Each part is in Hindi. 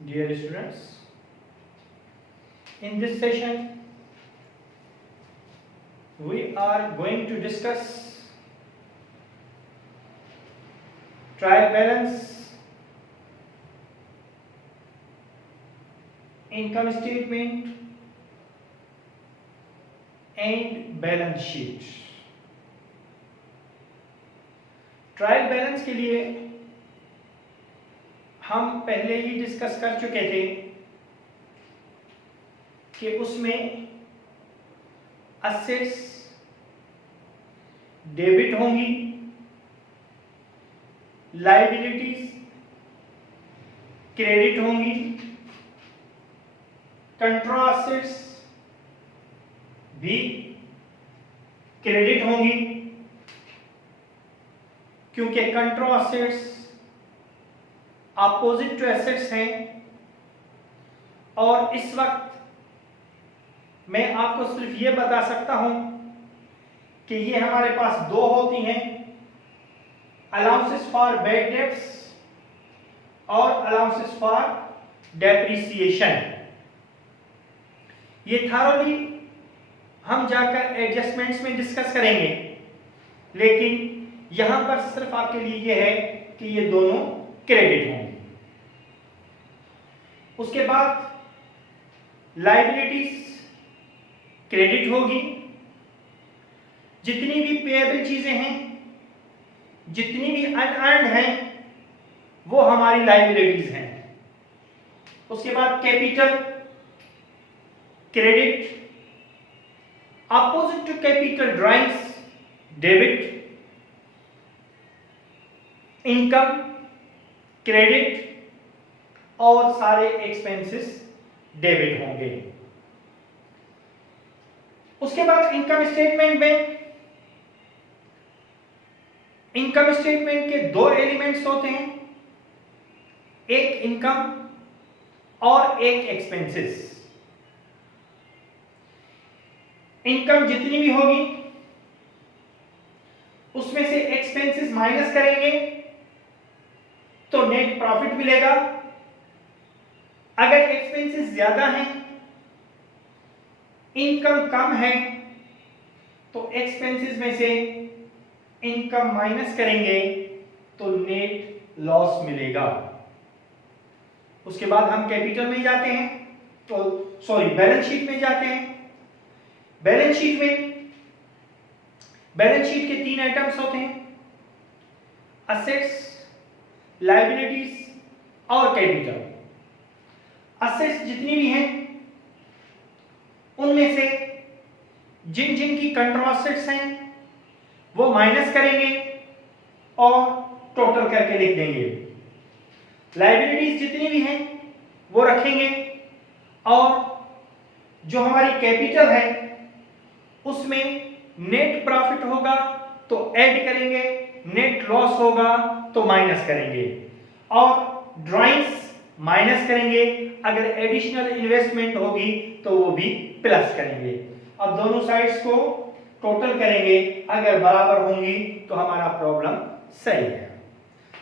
Dear students, in this session we are going to discuss trial balance, income statement and balance sheet. Trial balance के लिए हम पहले ही डिस्कस कर चुके थे कि उसमें असेट्स डेबिट होंगी, लायबिलिटीज क्रेडिट होंगी, कंट्रा असेट्स भी क्रेडिट होंगी, क्योंकि कंट्रा असेट्स अपोजिट टू एसेट्स हैं। और इस वक्त मैं आपको सिर्फ ये बता सकता हूं कि ये हमारे पास दो होती हैं, अलाउंसेस फॉर बैड डेट्स और अलाउंसेस फॉर डेप्रिसिएशन। ये थॉरोली हम जाकर एडजस्टमेंट्स में डिस्कस करेंगे, लेकिन यहां पर सिर्फ आपके लिए ये है कि ये दोनों क्रेडिट होंगे। उसके बाद लायबिलिटीज क्रेडिट होगी। जितनी भी पेएबल चीजें हैं, जितनी भी अनअर्न्ड हैं, वो हमारी लायबिलिटीज हैं। उसके बाद capital credit, opposite to capital drawings debit, income credit और सारे एक्सपेंसेस डेबिट होंगे। उसके बाद इनकम स्टेटमेंट के दो एलिमेंट्स होते हैं, एक इनकम और एक एक्सपेंसेस। इनकम जितनी भी होगी उसमें से एक्सपेंसेस माइनस करेंगे तो नेट प्रॉफिट मिलेगा। अगर एक्सपेंसेस ज्यादा हैं, इनकम कम है, तो एक्सपेंसेस में से इनकम माइनस करेंगे तो नेट लॉस मिलेगा। उसके बाद हम कैपिटल में जाते हैं, तो सॉरी बैलेंस शीट में जाते हैं। बैलेंस शीट के तीन आइटम्स होते हैं, असेट्स, लायबिलिटीज और कैपिटल। असेट्स जितनी भी हैं उनमें से जिन जिन की कंट्रा असेट्स हैं वो माइनस करेंगे और टोटल करके लिख देंगे। लायबिलिटीज जितनी भी हैं वो रखेंगे और जो हमारी कैपिटल है उसमें नेट प्रॉफिट होगा तो ऐड करेंगे, नेट लॉस होगा तो माइनस करेंगे, और ड्राइंग्स माइनस करेंगे। अगर एडिशनल इन्वेस्टमेंट होगी तो वो भी प्लस करेंगे। अब दोनों साइड्स को टोटल करेंगे, अगर बराबर होंगी तो हमारा प्रॉब्लम सही है।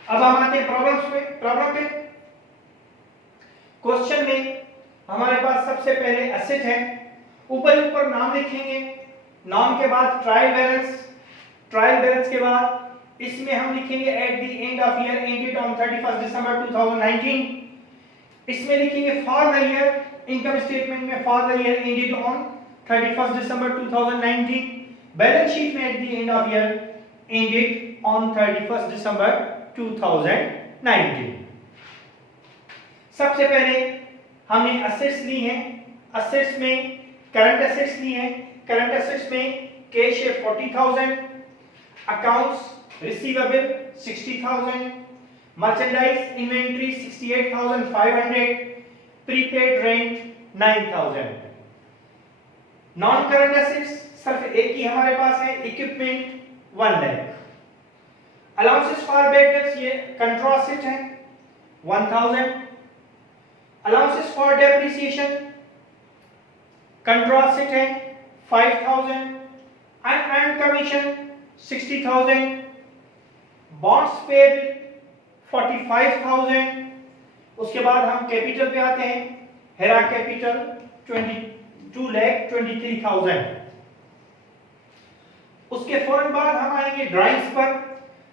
अब हम आते हैं प्रॉब्लम पे। क्वेश्चन में हमारे पास सबसे पहले एसेट है, ऊपर नाम लिखेंगे, नाम के बाद ट्रायल बैलेंस के बाद इसमें हम लिखेंगे at the end of year ended on 31 December 2019। इसमें लिखेंगे for the year, income statement में for the year ended on 31 December 2019, balance sheet में at the end of year ended on 31 December 2019। सबसे पहले हमने असेट्स ली हैं, असेट्स में करंट असेट्स ली हैं। करंट असेट्स में कैश है 40,000, accounts receivable 60,000, merchandise inventory 68,500, prepaid rent 9,000। Non current assets सिर्फ एक ही हमारे पास है, equipment 1 lakh. Allowances for bad debts ये कंट्रा असेट है 1,000। अलाउंसेस फॉर डेप्रिसिएशन कंट्रा असेट है 5,000। अनअर्न्ड कमीशन 60,000, बॉन्ड्स पेबल 45,000, उसके उसके बाद हम कैपिटल पे आते हैं, हेरा कैपिटल 22,23,000। उसके फौरन बाद हम आएंगे ड्राइंग्स पर,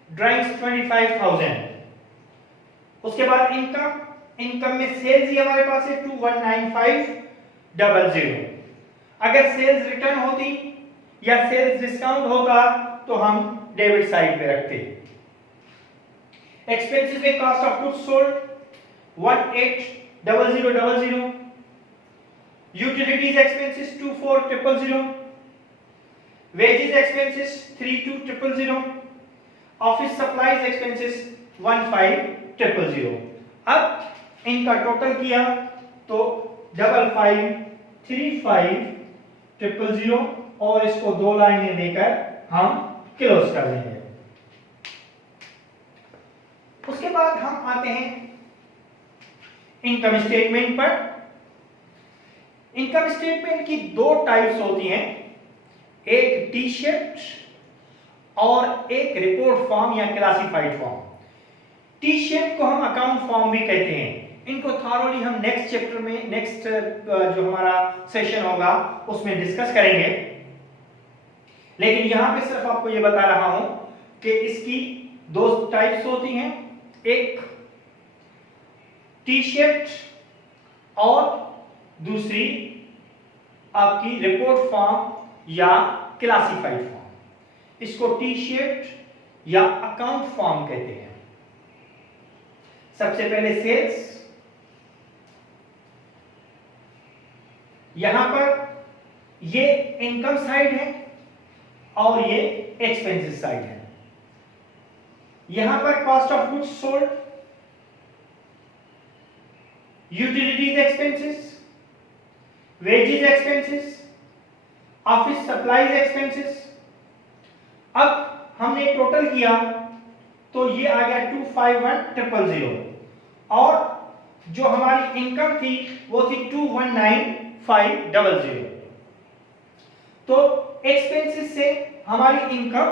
ड्राइंग्स 25,000। उसके बाद इनकम, इनकम में सेल्स ही हमारे पास है 219500। अगर सेल्स रिटर्न होती या सेल्स डिस्काउंट होता तो हम डेबिट साइड पे रखते। एक्सपेंसेस में cost of goods sold 180000, utilities expenses 24,000, wages expenses 32,000, office supplies expenses 15,000। अब इनका टोटल किया तो 55,35,000 और इसको 2 लाइनें देकर हम क्लोज कर देंगे। उसके बाद हम आते हैं इनकम स्टेटमेंट पर। इनकम स्टेटमेंट की 2 टाइप्स होती हैं, एक टी शेप्ड और एक रिपोर्ट फॉर्म या क्लासिफाइड फॉर्म। टी शेप को हम अकाउंट फॉर्म भी कहते हैं। इनको थॉरोली हम नेक्स्ट चैप्टर में, नेक्स्ट जो हमारा सेशन होगा उसमें डिस्कस करेंगे, लेकिन यहां पे सिर्फ आपको ये बता रहा हूं कि इसकी 2 टाइप्स होती हैं, एक टी शेप्ड और दूसरी आपकी रिपोर्ट फॉर्म या क्लासिफाइड फॉर्म। इसको टी शेप्ड या अकाउंट फॉर्म कहते हैं। सबसे पहले सेल्स, यहां पर ये इनकम साइड है और ये एक्सपेंसेस साइड है। यहां पर cost of goods sold, utilities expenses, wages expenses, office supplies expenses. अब हमने टोटल किया तो ये आ गया 251,000 और जो हमारी इनकम थी वो थी 219,500। तो एक्सपेंसेस से हमारी इनकम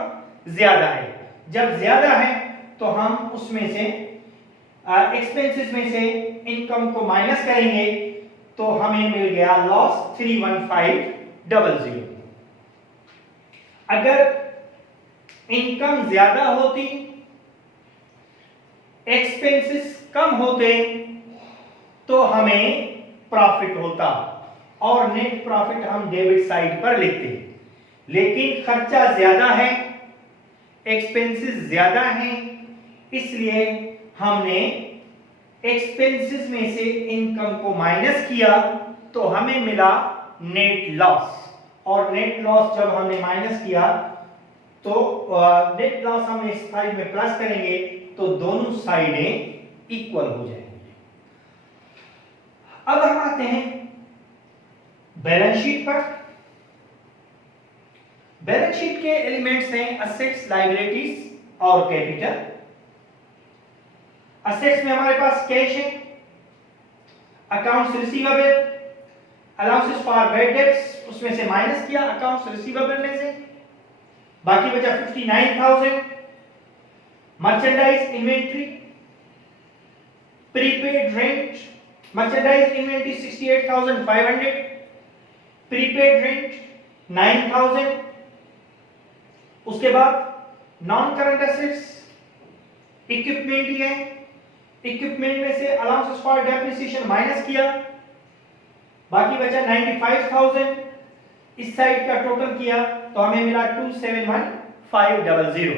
ज्यादा है। जब ज्यादा है तो हम उसमें से एक्सपेंसेस में से इनकम को माइनस करेंगे तो हमें मिल गया लॉस 31500। अगर इनकम ज्यादा होती, एक्सपेंसेस कम होते तो हमें प्रॉफिट होता और नेट प्रॉफिट हम डेबिट साइड पर लिखते। लेकिन खर्चा ज्यादा है, एक्सपेंसेस ज्यादा हैं, इसलिए हमने एक्सपेंसेस में से इनकम को माइनस किया तो हमें मिला नेट लॉस। और नेट लॉस जब हमने माइनस किया तो नेट लॉस हम इस साइड में प्लस करेंगे तो दोनों साइडें इक्वल हो जाएंगी। अब हम आते हैं बैलेंस शीट पर। बैलेंस शीट के एलिमेंट्स हैं असेट्स, लायबिलिटीज और कैपिटल। असेट्स में हमारे पास कैश है, accounts receivable, allowances for bad debts उसमें से माइनस किया अकाउंट्स रिसीवेबल में से, बाकी बचा 59,000। Merchandise inventory, prepaid rent, merchandise inventory 68,500, prepaid rent 9,000। उसके बाद नॉन करंट एसेट्स, इक्विपमेंट ही है, इक्विपमेंट में से अलाउंसेस फॉर डेप्रिसिएशन माइनस किया, बाकी बचा 95,000। इस साइड का टोटल किया तो हमें मिला 271,500।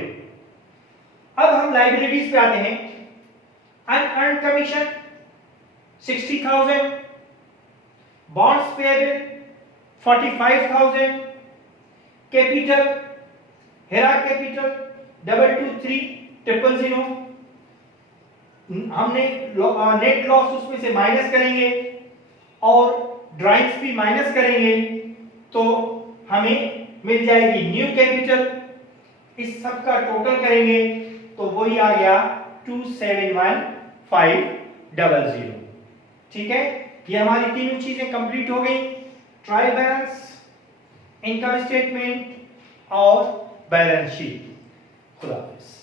अब हम लायबिलिटीज पे आते हैं। Unearned commission 60,000, bonds payable 45,000, capital Hera capital 223,000। हमने नेट लॉस उसमें से माइनस करेंगे और ड्राइंग्स भी माइनस करेंगे तो हमें मिल जाएगी न्यू कैपिटल। इस सब का टोटल करेंगे तो वही आ गया 271,500। ठीक है, ये हमारी तीनों चीजें कंप्लीट हो गई, ट्रायल बैलेंस, इनकम स्टेटमेंट और बैलेंस शीट। खुदा हाफिज़।